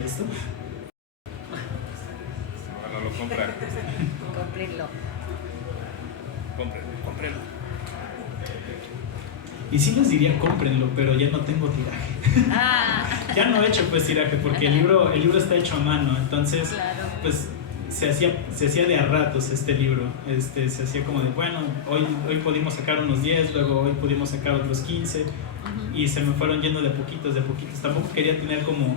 ¿Listo? Ojalá lo compra. Cómprenlo. Cómprenlo. Y sí les diría cómprenlo, pero ya no tengo tiraje. Ya no he hecho pues tiraje porque el libro está hecho a mano, entonces Claro. pues se hacía de a ratos este libro. Se hacía como de, bueno, hoy pudimos sacar unos 10, luego hoy pudimos sacar otros 15 y se me fueron yendo de poquitos. Tampoco quería tener como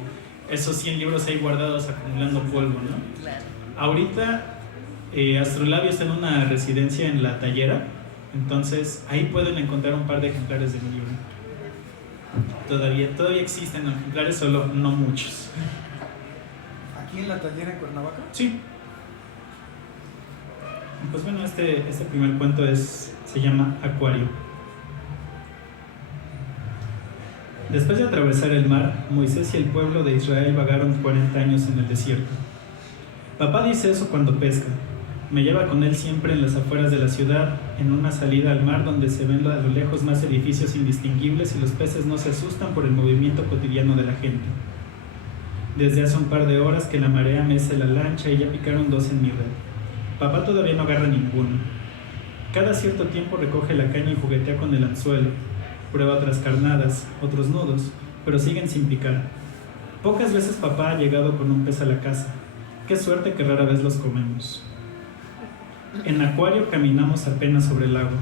esos 100 libros ahí guardados acumulando polvo, ¿no? Claro. Ahorita Astrolabio está en una residencia en La Tallera, entonces ahí pueden encontrar un par de ejemplares de mi libro. Todavía existen ejemplares, solo no muchos. ¿Aquí en La Tallera, en Cuernavaca? Sí. Pues bueno, este primer cuento se llama Acuario. Después de atravesar el mar, Moisés y el pueblo de Israel vagaron 40 años en el desierto. Papá dice eso cuando pesca. Me lleva con él siempre en las afueras de la ciudad, en una salida al mar donde se ven a lo lejos más edificios indistinguibles y los peces no se asustan por el movimiento cotidiano de la gente. Desde hace un par de horas que la marea mece la lancha y ya picaron 2 en mi red. Papá todavía no agarra ninguno. Cada cierto tiempo recoge la caña y juguetea con el anzuelo. Prueba otras carnadas, otros nudos, pero siguen sin picar. Pocas veces papá ha llegado con un pez a la casa. Qué suerte que rara vez los comemos. En Acuario caminamos apenas sobre el agua.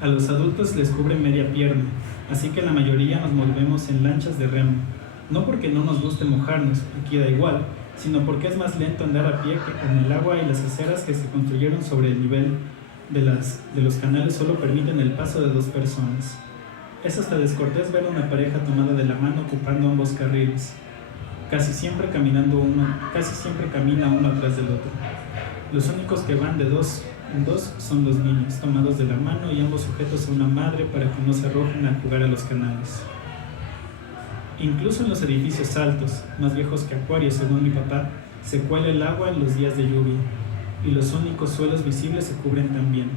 A los adultos les cubre media pierna, así que la mayoría nos movemos en lanchas de remo. No porque no nos guste mojarnos, aquí da igual, sino porque es más lento andar a pie que con el agua y las aceras que se construyeron sobre el nivel de los canales solo permiten el paso de 2 personas. Es hasta descortés ver una pareja tomada de la mano ocupando ambos carriles. Casi siempre camina uno atrás del otro. Los únicos que van de 2 en 2 son los niños, tomados de la mano y ambos sujetos a una madre para que no se arrojen a jugar a los canales. Incluso en los edificios altos, más viejos que Acuario según mi papá, se cuela el agua en los días de lluvia, y los únicos suelos visibles se cubren también.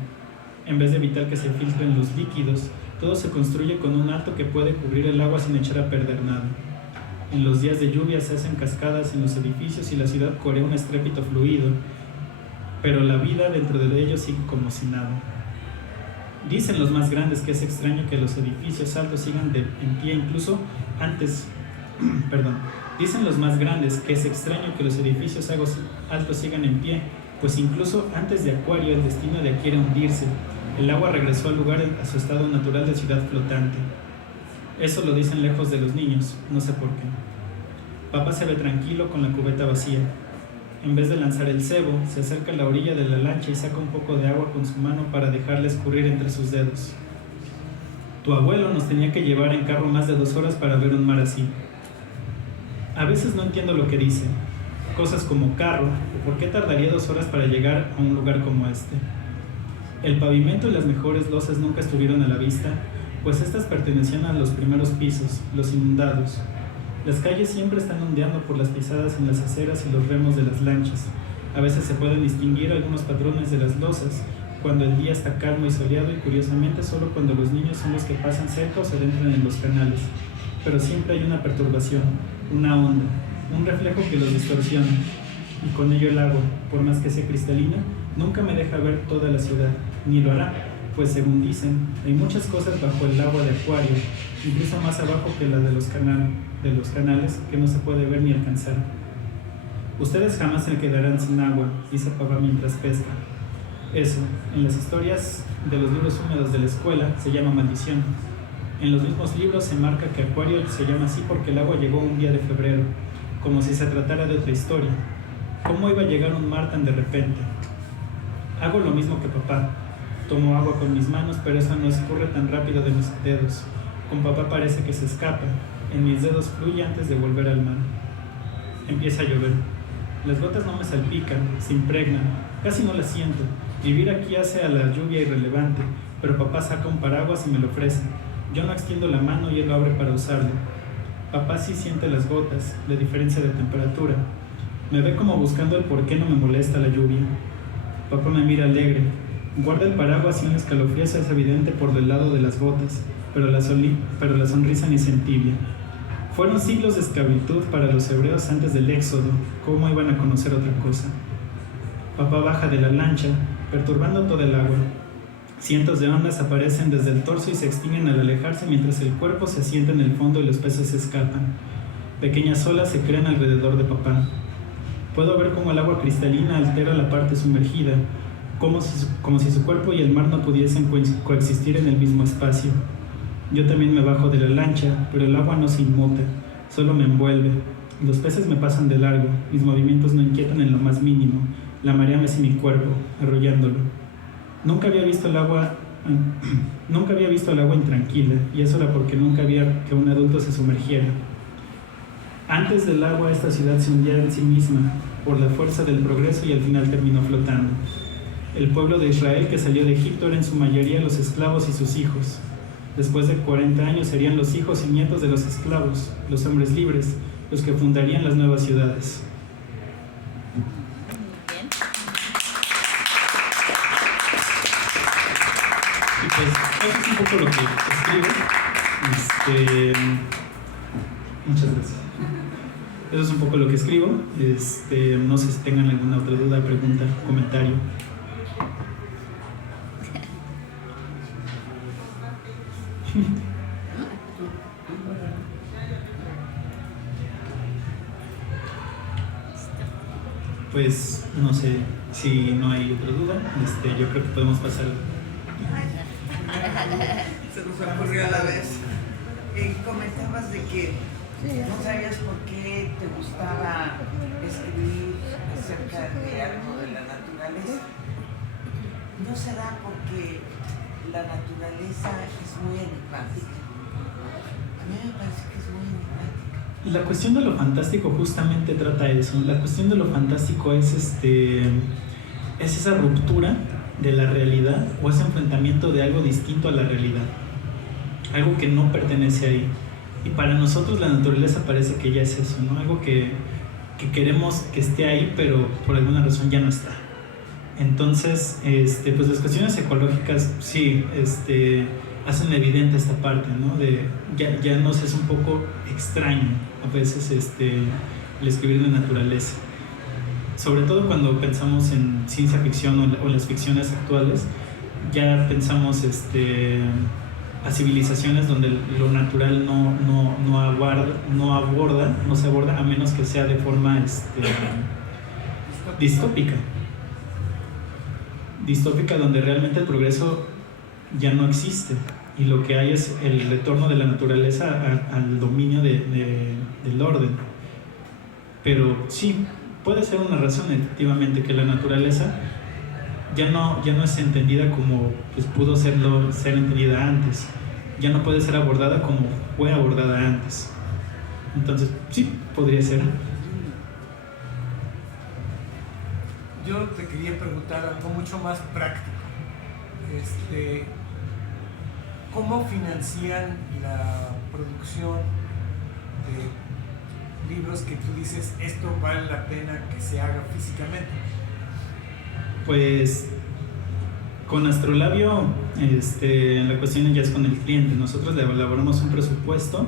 En vez de evitar que se filtren los líquidos, todo se construye con un alto que puede cubrir el agua sin echar a perder nada. En los días de lluvia se hacen cascadas en los edificios y la ciudad corea un estrépito fluido, pero la vida dentro de ellos sigue como si nada. Dicen los más grandes que es extraño que los edificios altos sigan en pie incluso antes. Dicen los más grandes que es extraño que los edificios altos sigan en pie, pues incluso antes de Acuario el destino de aquí era hundirse. El agua regresó al lugar a su estado natural de ciudad flotante. Eso lo dicen lejos de los niños, no sé por qué. Papá se ve tranquilo con la cubeta vacía. En vez de lanzar el cebo, se acerca a la orilla de la lancha y saca un poco de agua con su mano para dejarla escurrir entre sus dedos. Tu abuelo nos tenía que llevar en carro más de 2 horas para ver un mar así. A veces no entiendo lo que dice. Cosas como carro, o por qué tardaría 2 horas para llegar a un lugar como este. El pavimento y las mejores losas nunca estuvieron a la vista, pues estas pertenecían a los primeros pisos, los inundados. Las calles siempre están ondeando por las pisadas en las aceras y los remos de las lanchas. A veces se pueden distinguir algunos patrones de las losas, cuando el día está calmo y soleado y curiosamente solo cuando los niños son los que pasan cerca o se adentran en los canales. Pero siempre hay una perturbación, una onda, un reflejo que los distorsiona. Y con ello el agua, por más que sea cristalina, nunca me deja ver toda la ciudad, ni lo hará, pues según dicen, hay muchas cosas bajo el agua de Acuario, incluso más abajo que la de los canales que no se puede ver ni alcanzar. Ustedes jamás se quedarán sin agua, dice papá mientras pesca. Eso, en las historias de los libros húmedos de la escuela, se llama maldición. En los mismos libros se marca que Acuario se llama así porque el agua llegó un día de febrero, como si se tratara de otra historia. ¿Cómo iba a llegar un mar tan de repente? Hago lo mismo que papá. Tomo agua con mis manos, pero eso no escurre tan rápido de mis dedos. Con papá parece que se escapa. En mis dedos fluye antes de volver al mar. Empieza a llover. Las gotas no me salpican, se impregnan. Casi no las siento. Vivir aquí hace a la lluvia irrelevante, pero papá saca un paraguas y me lo ofrece. Yo no extiendo la mano y él lo abre para usarlo. Papá sí siente las gotas, la diferencia de temperatura. Me ve como buscando el por qué no me molesta la lluvia. Papá me mira alegre. Guarda el paraguas y un escalofrío es evidente por del lado de las gotas, pero la sonrisa ni se entibia. Fueron siglos de esclavitud para los hebreos antes del éxodo. ¿Cómo iban a conocer otra cosa? Papá baja de la lancha, perturbando todo el agua. Cientos de ondas aparecen desde el torso y se extinguen al alejarse mientras el cuerpo se asienta en el fondo y los peces escapan. Pequeñas olas se crean alrededor de papá. Puedo ver cómo el agua cristalina altera la parte sumergida, como si su cuerpo y el mar no pudiesen coexistir en el mismo espacio. Yo también me bajo de la lancha, pero el agua no se inmuta, solo me envuelve. Los peces me pasan de largo, mis movimientos no inquietan en lo más mínimo. La marea mece mi cuerpo, arrollándolo. Nunca había visto el agua intranquila, y eso era porque nunca había que un adulto se sumergiera. Antes del agua, esta ciudad se hundía en sí misma por la fuerza del progreso y al final terminó flotando. El pueblo de Israel que salió de Egipto era en su mayoría los esclavos y sus hijos. Después de 40 años serían los hijos y nietos de los esclavos, los hombres libres, los que fundarían las nuevas ciudades. Y pues eso es un poco lo que escribo. Muchas gracias. Eso es un poco lo que escribo. No sé si tengan alguna otra duda, pregunta, comentario. Pues no sé si no hay otra duda. Yo creo que podemos pasar. Se nos ocurrió a la vez. Comentabas de que no sabías por qué te gustaba escribir acerca de algo de la naturaleza. ¿No será porque la naturaleza es muy enigmática? A mí me parece que es muy enigmática. La cuestión de lo fantástico justamente trata eso. La cuestión de lo fantástico es esa ruptura de la realidad o ese enfrentamiento de algo distinto a la realidad, algo que no pertenece ahí. Y para nosotros la naturaleza parece que ya es eso, ¿no? Algo que queremos que esté ahí, pero por alguna razón ya no está. Entonces, pues las cuestiones ecológicas sí, hacen evidente esta parte, ¿no? Ya nos es un poco extraño a veces el escribir de naturaleza. Sobre todo cuando pensamos en ciencia ficción o las ficciones actuales, ya pensamos a civilizaciones donde lo natural no se aborda a menos que sea de forma distópica, donde realmente el progreso ya no existe y lo que hay es el retorno de la naturaleza al dominio del orden. Pero sí, puede ser una razón efectivamente que la naturaleza ya no es entendida como pues, pudo ser entendida antes, ya no puede ser abordada como fue abordada antes. Entonces sí, podría ser. Yo te quería preguntar algo mucho más práctico. ¿Cómo financian la producción de libros que tú dices esto vale la pena que se haga físicamente? Pues con Astrolabio la cuestión ya es con el cliente. Nosotros le elaboramos un presupuesto.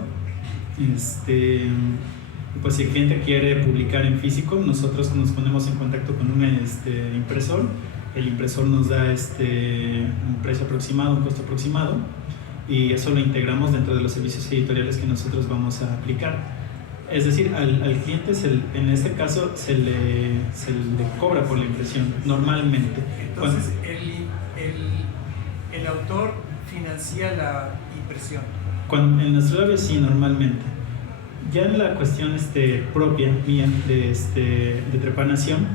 Pues si el cliente quiere publicar en físico, nosotros nos ponemos en contacto con un impresor. El impresor nos da un precio aproximado, un costo aproximado, y eso lo integramos dentro de los servicios editoriales que nosotros vamos a aplicar. Es decir, al cliente en este caso se le cobra por la impresión, normalmente. Entonces el autor financia la impresión. En Astrolabio sí, normalmente. Ya en la cuestión propia mía de Trepanación,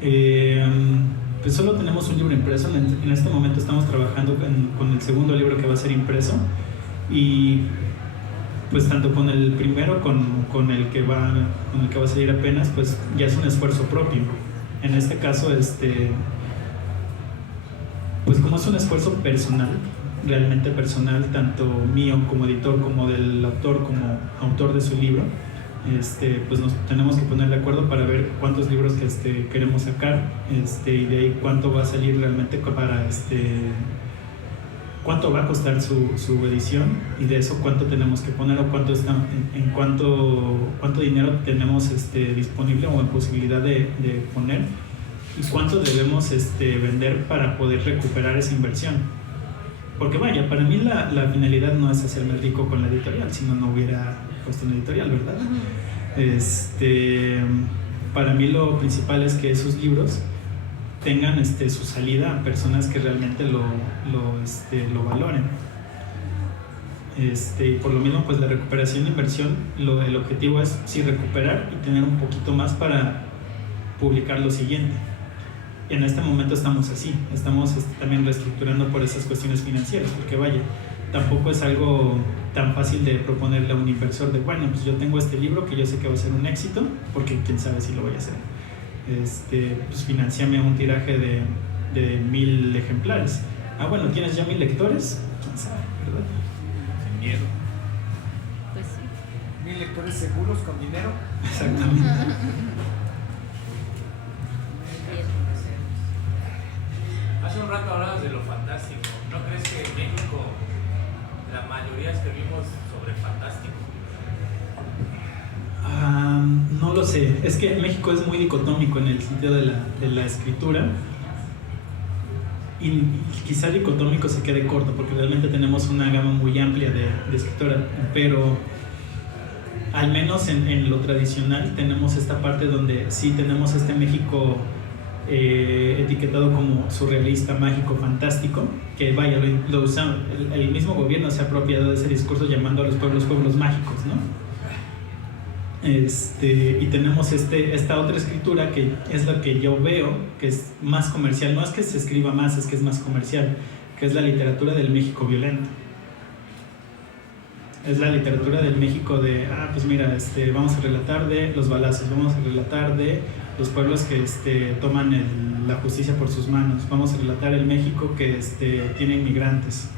pues solo tenemos un libro impreso. En este momento estamos trabajando con el segundo libro que va a ser impreso, y pues tanto con el primero con el que va a salir apenas, pues ya es un esfuerzo propio. En este caso, pues como es un esfuerzo personal, realmente personal, tanto mío como editor, como del autor, como autor de su libro, pues nos tenemos que poner de acuerdo para ver cuántos libros que queremos sacar, y de ahí cuánto va a salir realmente cuánto va a costar su edición y de eso cuánto tenemos que poner o cuánto está, en cuánto dinero tenemos disponible o en posibilidad de poner y cuánto debemos vender para poder recuperar esa inversión. Porque vaya, para mí la finalidad no es hacerme rico con la editorial, si no hubiera puesto una editorial, ¿verdad? Para mí lo principal es que esos libros tengan su salida a personas que realmente lo valoren. Por lo mismo, pues la recuperación de inversión, el objetivo es sí recuperar y tener un poquito más para publicar lo siguiente. En este momento estamos así, estamos también reestructurando por esas cuestiones financieras, porque vaya, tampoco es algo tan fácil de proponerle a un inversor de, bueno, pues yo tengo este libro que yo sé que va a ser un éxito, porque quién sabe si lo voy a hacer. Pues financiame un tiraje de 1000 ejemplares. Ah, bueno, ¿tienes ya 1000 lectores? ¿Quién sabe, verdad? Sin miedo. Pues sí. 1000 lectores seguros con dinero. Exactamente. Hace un rato hablabas de lo fantástico. ¿No crees que en México la mayoría escribimos sobre fantástico? No lo sé. Es que México es muy dicotómico en el sentido de la escritura. Y quizá dicotómico se quede corto, porque realmente tenemos una gama muy amplia de escritora. Pero al menos en lo tradicional tenemos esta parte donde sí tenemos México etiquetado como surrealista, mágico, fantástico, que vaya, lo usan, el mismo gobierno se ha apropiado de ese discurso llamando a los pueblos mágicos, ¿no? Y tenemos esta otra escritura que es la que yo veo que es más comercial, no es que se escriba más, es que es más comercial, que es la literatura del México violento. Es la literatura del México de, pues mira, vamos a relatar de los balazos, vamos a relatar de los pueblos que toman la justicia por sus manos, vamos a relatar el México que tiene inmigrantes.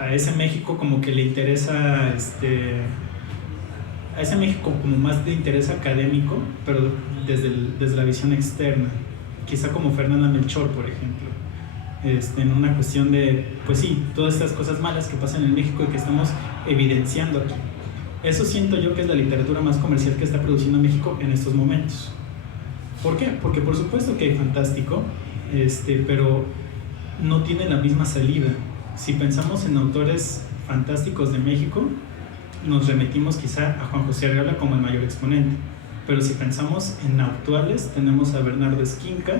A ese México como que le interesa, a ese México como más de interés académico, pero desde la visión externa, quizá como Fernanda Melchor, por ejemplo. En una cuestión de, pues sí, todas estas cosas malas que pasan en México y que estamos evidenciando aquí. Eso siento yo que es la literatura más comercial que está produciendo México en estos momentos. ¿Por qué? Porque por supuesto que hay fantástico, pero no tiene la misma salida. Si pensamos en autores fantásticos de México, nos remitimos quizá a Juan José Arriola como el mayor exponente. Pero si pensamos en actuales, tenemos a Bernardo Esquinca,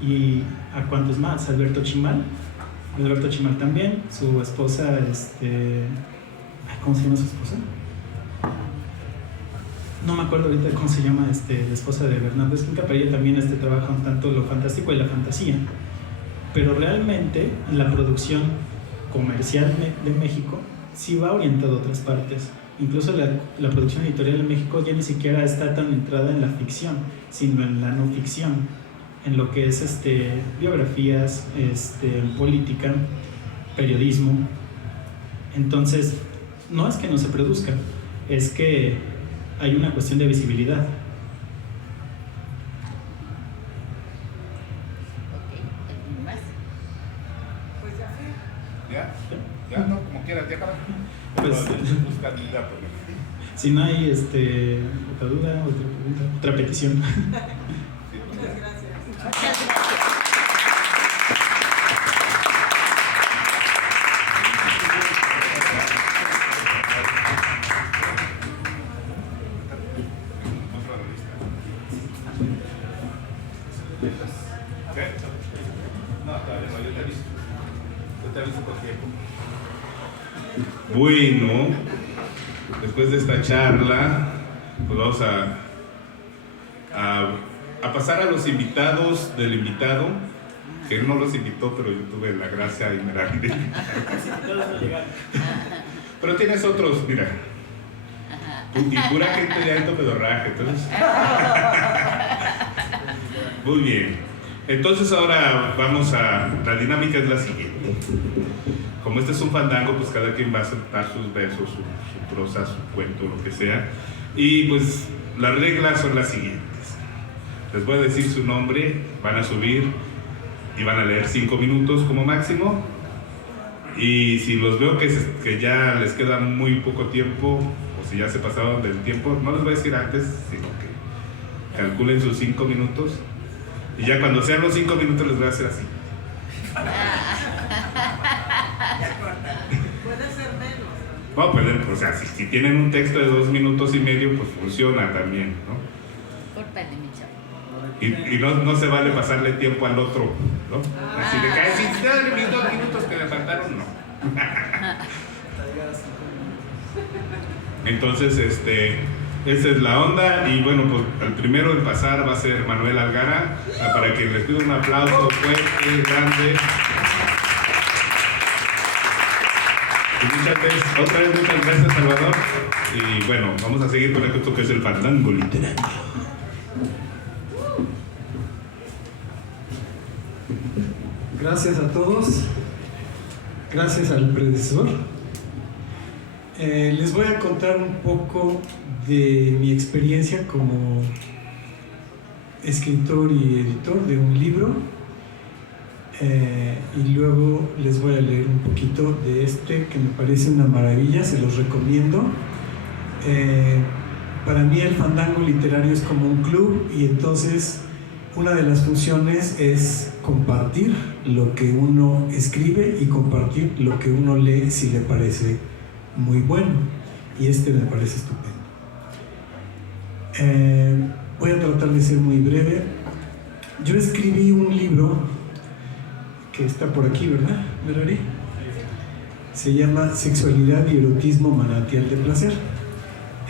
y a cuántos más, Alberto Chimal también, su esposa, ¿cómo se llama su esposa? No me acuerdo ahorita cómo se llama la esposa de Bernardo Esquinca, pero ella también trabaja un tanto lo fantástico y la fantasía. Pero realmente la producción comercial de México sí va orientada a otras partes. Incluso la producción editorial de México ya ni siquiera está tan entrada en la ficción, sino en la no ficción, en lo que es biografías, política, periodismo. Entonces, no es que no se produzca, es que hay una cuestión de visibilidad. Ok, ¿más? Pues ya fue. ¿Ya? No, como quieras, ya acabas. Pues, Busca duda, si no hay otra duda, otra pregunta, otra petición. Muchas gracias. Muchas gracias. No, todavía no, yo te aviso. Yo te aviso por tiempo. Bueno, después de esta charla, pues vamos a pasar a los invitados del invitado, que no los invitó, pero yo tuve la gracia y me la de invitar. Pero tienes otros, mira. Y pura gente de alto pedorraje, entonces. Muy bien. Entonces ahora vamos a... La dinámica es la siguiente. Como este es un fandango, pues cada quien va a soltar sus versos, su prosa, su cuento, lo que sea. Y pues las reglas son las siguientes. Les voy a decir su nombre, van a subir y van a leer 5 minutos como máximo. Y si los veo que ya les queda muy poco tiempo, o si ya se pasaron del tiempo, no les voy a decir antes, sino que calculen sus 5 minutos. Y ya cuando sean los 5 minutos les voy a hacer así. Puede ser menos. No, pueden, o sea, si tienen un texto de 2 minutos y medio, pues funciona también, ¿no? Córtale, mi chavo. Y no se vale pasarle tiempo al otro, ¿no? Así de que, si te dan mis 2 minutos que me faltaron, no. Entonces, esa es la onda. Y bueno, pues el primero en pasar va a ser Manuel Algara, para que les pido un aplauso fuerte, grande. Y otra vez muchas gracias, Salvador. Y bueno, vamos a seguir con esto que es el fandango literario. Gracias a todos. Gracias al predecesor. Les voy a contar un poco de mi experiencia como escritor y editor de un libro. Y luego les voy a leer un poquito de que me parece una maravilla, se los recomiendo. Para mí el fandango literario es como un club, y entonces una de las funciones es compartir lo que uno escribe y compartir lo que uno lee si le parece muy bueno, y me parece estupendo. Voy a tratar de ser muy breve. Yo escribí un libro que está por aquí, ¿verdad, Merari? Se llama Sexualidad y Erotismo, Manantial de Placer.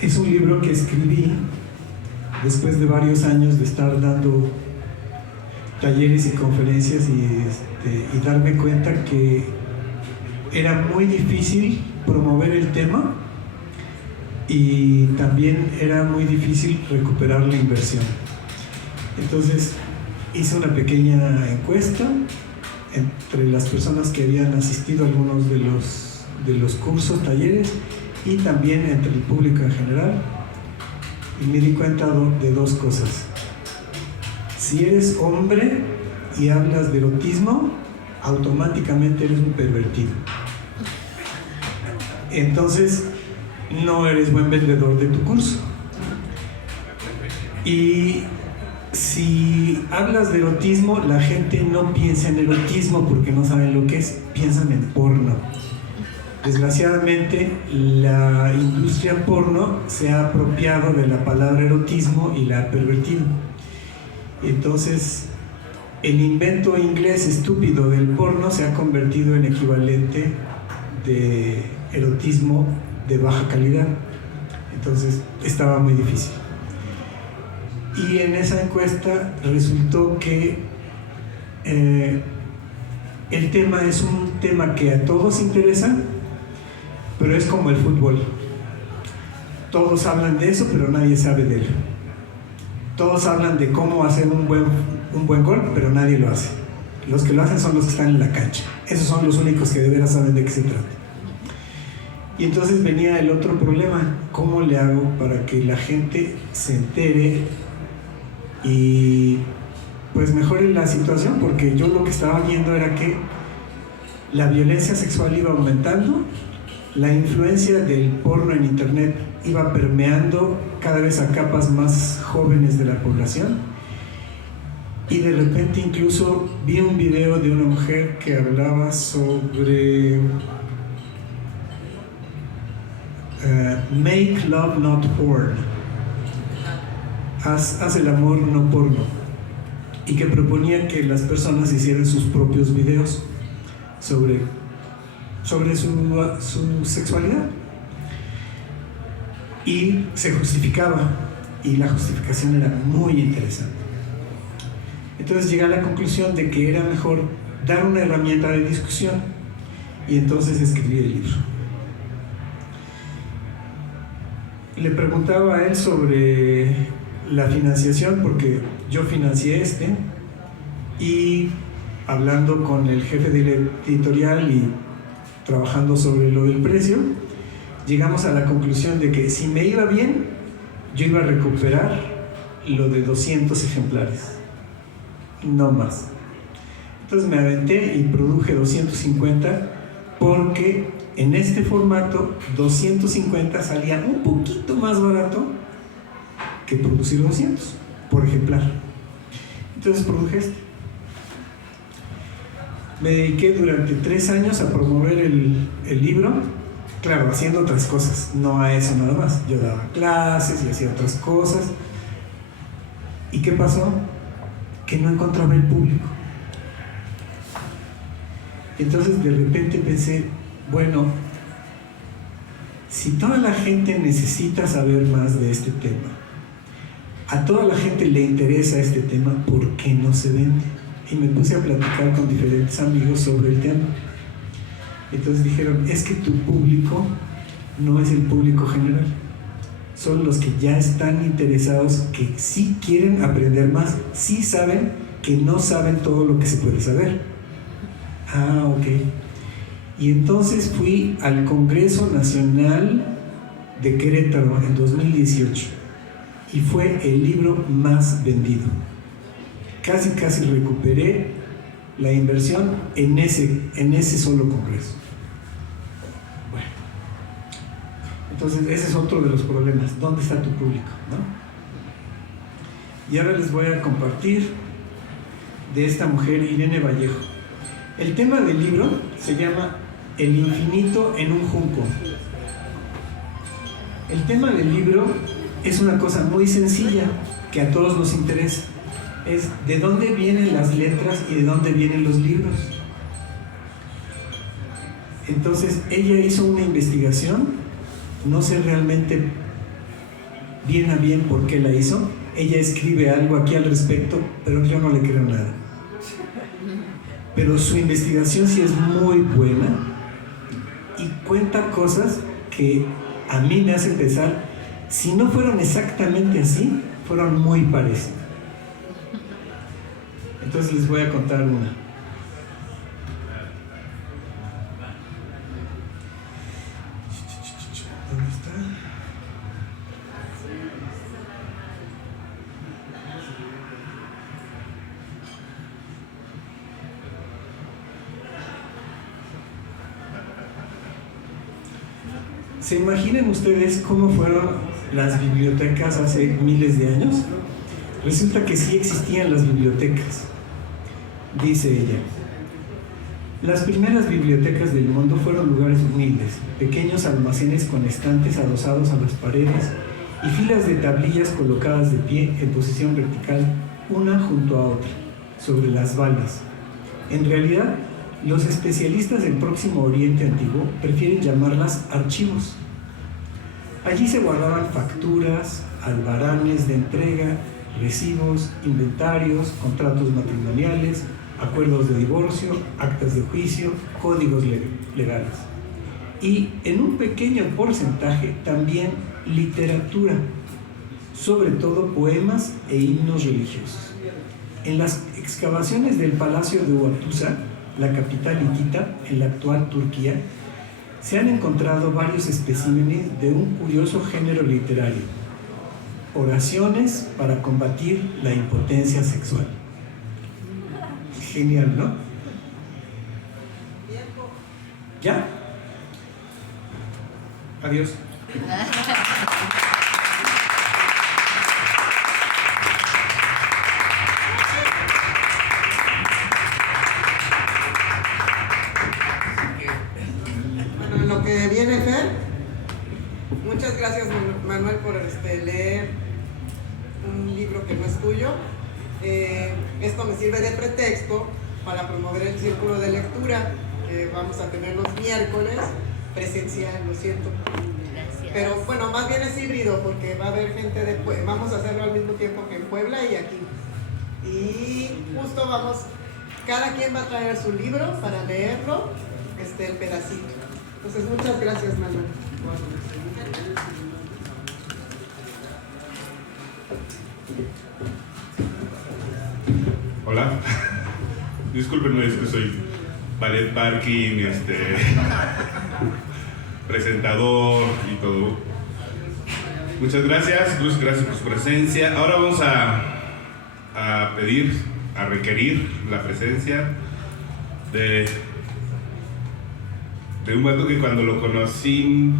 Es un libro que escribí después de varios años de estar dando talleres y conferencias y darme cuenta que era muy difícil promover el tema, y también era muy difícil recuperar la inversión. Entonces hice una pequeña encuesta entre las personas que habían asistido a algunos de los cursos, talleres, y también entre el público en general, y me di cuenta de 2 cosas. Si eres hombre y hablas de erotismo, automáticamente eres un pervertido. Entonces, no eres buen vendedor de tu curso. Y si hablas de erotismo, la gente no piensa en erotismo porque no saben lo que es, piensan en porno. Desgraciadamente, la industria porno se ha apropiado de la palabra erotismo y la ha pervertido. Entonces, el invento inglés estúpido del porno se ha convertido en equivalente de erotismo de baja calidad. Entonces, estaba muy difícil. Y en esa encuesta resultó que el tema es un tema que a todos interesa, pero es como el fútbol. Todos hablan de eso, pero nadie sabe de él. Todos hablan de cómo hacer un buen gol, pero nadie lo hace. Los que lo hacen son los que están en la cancha. Esos son los únicos que de veras saben de qué se trata. Y entonces venía el otro problema: ¿cómo le hago para que la gente se entere y pues mejore la situación? Porque yo lo que estaba viendo era que la violencia sexual iba aumentando, la influencia del porno en internet iba permeando cada vez a capas más jóvenes de la población, y de repente incluso vi un video de una mujer que hablaba sobre Make Love Not Porn, haz el amor no porno, y que proponía que las personas hicieran sus propios videos sobre su sexualidad, y se justificaba, y la justificación era muy interesante. Entonces llegué a la conclusión de que era mejor dar una herramienta de discusión, y entonces escribí el libro. Le preguntaba a él sobre la financiación, porque yo financié y hablando con el jefe de editorial y trabajando sobre lo del precio, llegamos a la conclusión de que si me iba bien, yo iba a recuperar lo de 200 ejemplares, no más. Entonces me aventé y produje 250 porque en este formato 250 salía un poquito más barato que producir 200 por ejemplar. Entonces produje este. Me dediqué durante 3 años a promover el libro, claro, haciendo otras cosas, no a eso nada más. Yo daba clases y hacía otras cosas. ¿Y qué pasó? Que no encontraba el público. Entonces de repente pensé, bueno, si toda la gente necesita saber más de este tema, a toda la gente le interesa este tema, ¿por qué no se vende? Y me puse a platicar con diferentes amigos sobre el tema. Entonces dijeron, es que tu público no es el público general, son los que ya están interesados, que sí quieren aprender más, sí saben que no saben todo lo que se puede saber. Ah, ok. Y entonces fui al Congreso Nacional de Querétaro en 2018 y fue el libro más vendido. Casi recuperé la inversión en ese solo congreso. Bueno, entonces ese es otro de los problemas. ¿Dónde está tu público? ¿No? Y ahora les voy a compartir de esta mujer, Irene Vallejo. El tema del libro se llama El infinito en un junco. El tema del libro es una cosa muy sencilla que a todos nos interesa. Es de dónde vienen las letras y de dónde vienen los libros. Entonces ella hizo una investigación, no sé realmente bien a bien por qué la hizo. Ella escribe algo aquí al respecto, pero yo no le creo nada. Pero su investigación sí es muy buena y cuenta cosas que a mí me hacen pensar, si no fueron exactamente así, fueron muy parecidas. Entonces les voy a contar una. ¿Dónde está? ¿Se imaginan ustedes cómo fueron las bibliotecas hace miles de años? Resulta que sí existían las bibliotecas. Dice ella, las primeras bibliotecas del mundo fueron lugares humildes, pequeños almacenes con estantes adosados a las paredes y filas de tablillas colocadas de pie en posición vertical, una junto a otra, sobre las baldas. En realidad, los especialistas del Próximo Oriente Antiguo prefieren llamarlas archivos. Allí se guardaban facturas, albaranes de entrega, recibos, inventarios, contratos matrimoniales, acuerdos de divorcio, actas de juicio, códigos legales. Y en un pequeño porcentaje también literatura, sobre todo poemas e himnos religiosos. En las excavaciones del Palacio de Huatusa, la capital hitita, en la actual Turquía, se han encontrado varios especímenes de un curioso género literario: oraciones para combatir la impotencia sexual. Genial, ¿no? ¿Ya? Adiós. Bueno, en lo que viene Fer, muchas gracias Manuel por leer un libro que no es tuyo. Esto me sirve de pretexto para promover el círculo de lectura que vamos a tener los miércoles presencial, lo siento. Gracias. Pero bueno, más bien es híbrido porque va a haber gente de Puebla, vamos a hacerlo al mismo tiempo que en Puebla y aquí. Y justo cada quien va a traer su libro para leerlo, el pedacito. Entonces, muchas gracias, Manuel. Hola, discúlpenme, es que soy ballet parking, presentador y todo. Muchas gracias por su presencia. Ahora vamos a requerir la presencia de de un vato que cuando lo conocí,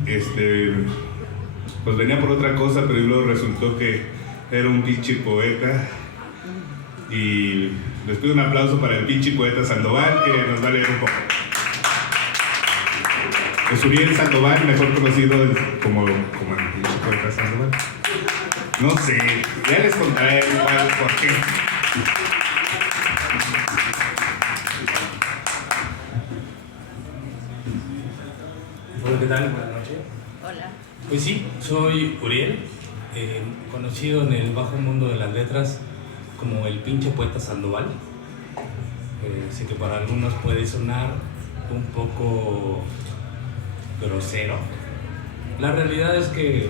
pues venía por otra cosa, pero luego resultó que era un pinche poeta. Y les pido un aplauso para el pinche poeta Sandoval, que nos va a leer un poco. Es Uriel Sandoval, mejor conocido como el pinche poeta Sandoval. No sé, ya les contaré igual por qué. Hola, ¿qué tal? Buenas noches. Hola. Pues sí, soy Uriel, conocido en el bajo mundo de las letras como el pinche poeta Sandoval. Sé que para algunos puede sonar un poco grosero. La realidad es que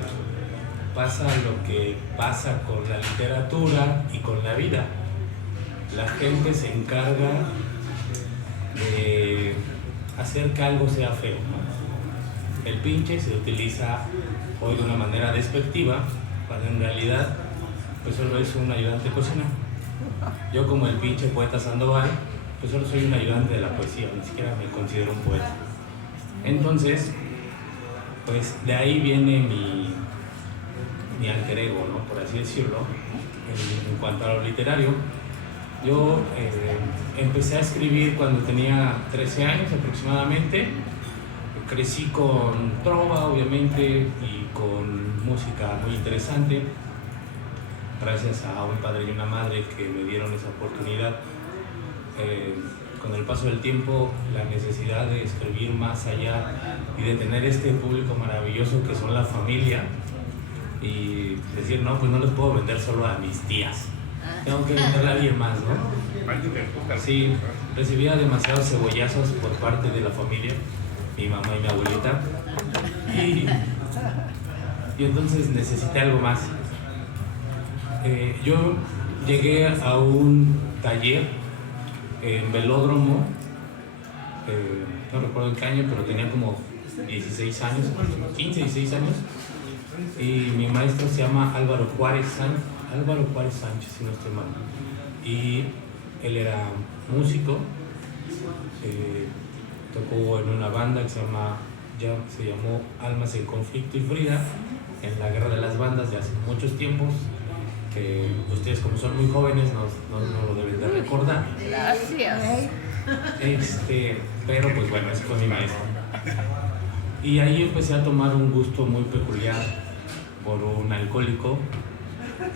pasa lo que pasa con la literatura y con la vida. La gente se encarga de hacer que algo sea feo, ¿no? El pinche se utiliza hoy de una manera despectiva, cuando en realidad pues solo es un ayudante de cocina. Yo, como el pinche poeta Sandoval, pues solo soy un ayudante de la poesía, ni siquiera me considero un poeta. Entonces, pues de ahí viene mi alter ego, ¿no? Por así decirlo. En cuanto a lo literario, yo empecé a escribir cuando tenía 13 años aproximadamente. Crecí con trova, obviamente, y con música muy interesante, gracias a un padre y una madre que me dieron esa oportunidad. Con el paso del tiempo, la necesidad de escribir más allá y de tener este público maravilloso que son la familia, y decir, no, pues no les puedo vender solo a mis tías, tengo que venderle a alguien más, ¿no? Sí, recibía demasiados cebollazos por parte de la familia, mi mamá y mi abuelita, y entonces necesité algo más. Yo llegué a un taller en Velódromo, no recuerdo en qué año, pero tenía como 16 años, 15, 16 años, y mi maestro se llama Álvaro Juárez Sánchez, si no estoy mal, y él era músico, tocó en una banda que se llamó Almas en Conflicto y Frida, en la Guerra de las Bandas de hace muchos tiempos, que ustedes, como son muy jóvenes, no lo deben de recordar. Gracias. Pero pues bueno, ese fue mi maestro. Y ahí empecé a tomar un gusto muy peculiar por un alcohólico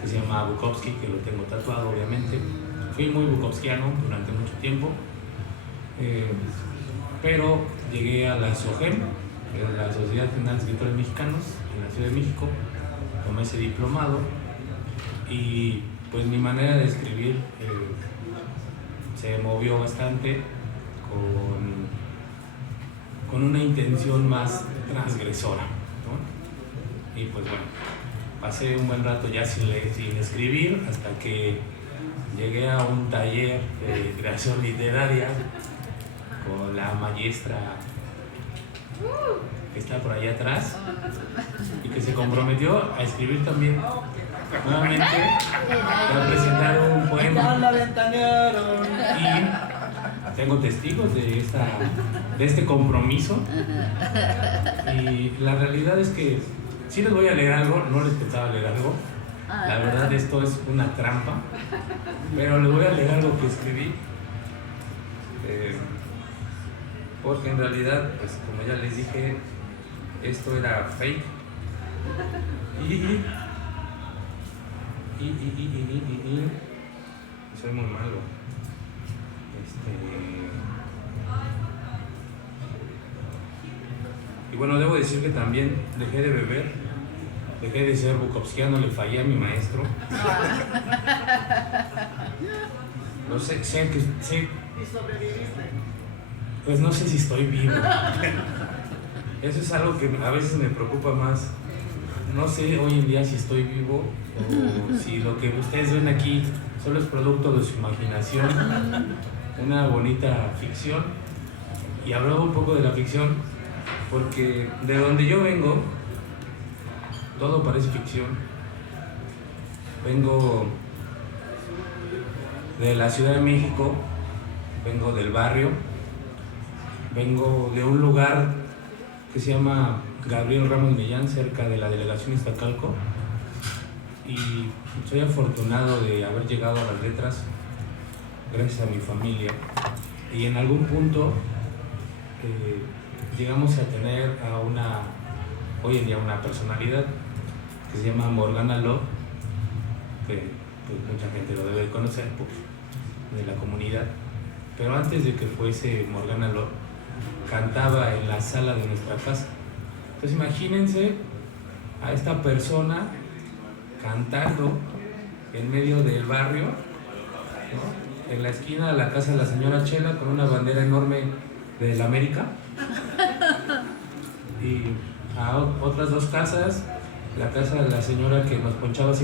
que se llama Bukowski, que lo tengo tatuado, obviamente. Fui muy bukowskiano durante mucho tiempo, pero llegué a la SOGEM, la Sociedad General de Escritores Mexicanos, en la Ciudad de México. Tomé ese diplomado y pues mi manera de escribir se movió bastante con una intención más transgresora, ¿no? Y pues bueno, pasé un buen rato ya sin escribir, hasta que llegué a un taller de creación literaria con la maestra que está por allá atrás y que se comprometió a escribir también nuevamente, a presentar un poema. Y tengo testigos de este compromiso, y la realidad es que sí les voy a leer algo, no les pensaba leer algo, la verdad esto es una trampa, pero les voy a leer algo que escribí, porque en realidad, pues como ya les dije, esto era fake, y soy muy malo. Y bueno, debo decir que también dejé de beber, dejé de ser bukowskiano, le fallé a mi maestro. No sé. ¿Y sobreviviste? Pues no sé si estoy vivo. Eso es algo que a veces me preocupa más. No sé hoy en día si estoy vivo o si lo que ustedes ven aquí solo es producto de su imaginación, una bonita ficción. Y hablo un poco de la ficción porque de donde yo vengo todo parece ficción. Vengo de la Ciudad de México, vengo del barrio, vengo de un lugar que se llama Gabriel Ramos Millán, cerca de la delegación Iztacalco, y soy afortunado de haber llegado a las letras gracias a mi familia, y en algún punto llegamos a tener hoy en día una personalidad que se llama Morgana Love, que pues, mucha gente lo debe conocer de la comunidad, pero antes de que fuese Morgana Love, cantaba en la sala de nuestra casa. Entonces imagínense a esta persona cantando en medio del barrio, ¿no? En la esquina de la casa de la señora Chela, con una bandera enorme de la América, y a otras dos casas, la casa de la señora que nos ponchaba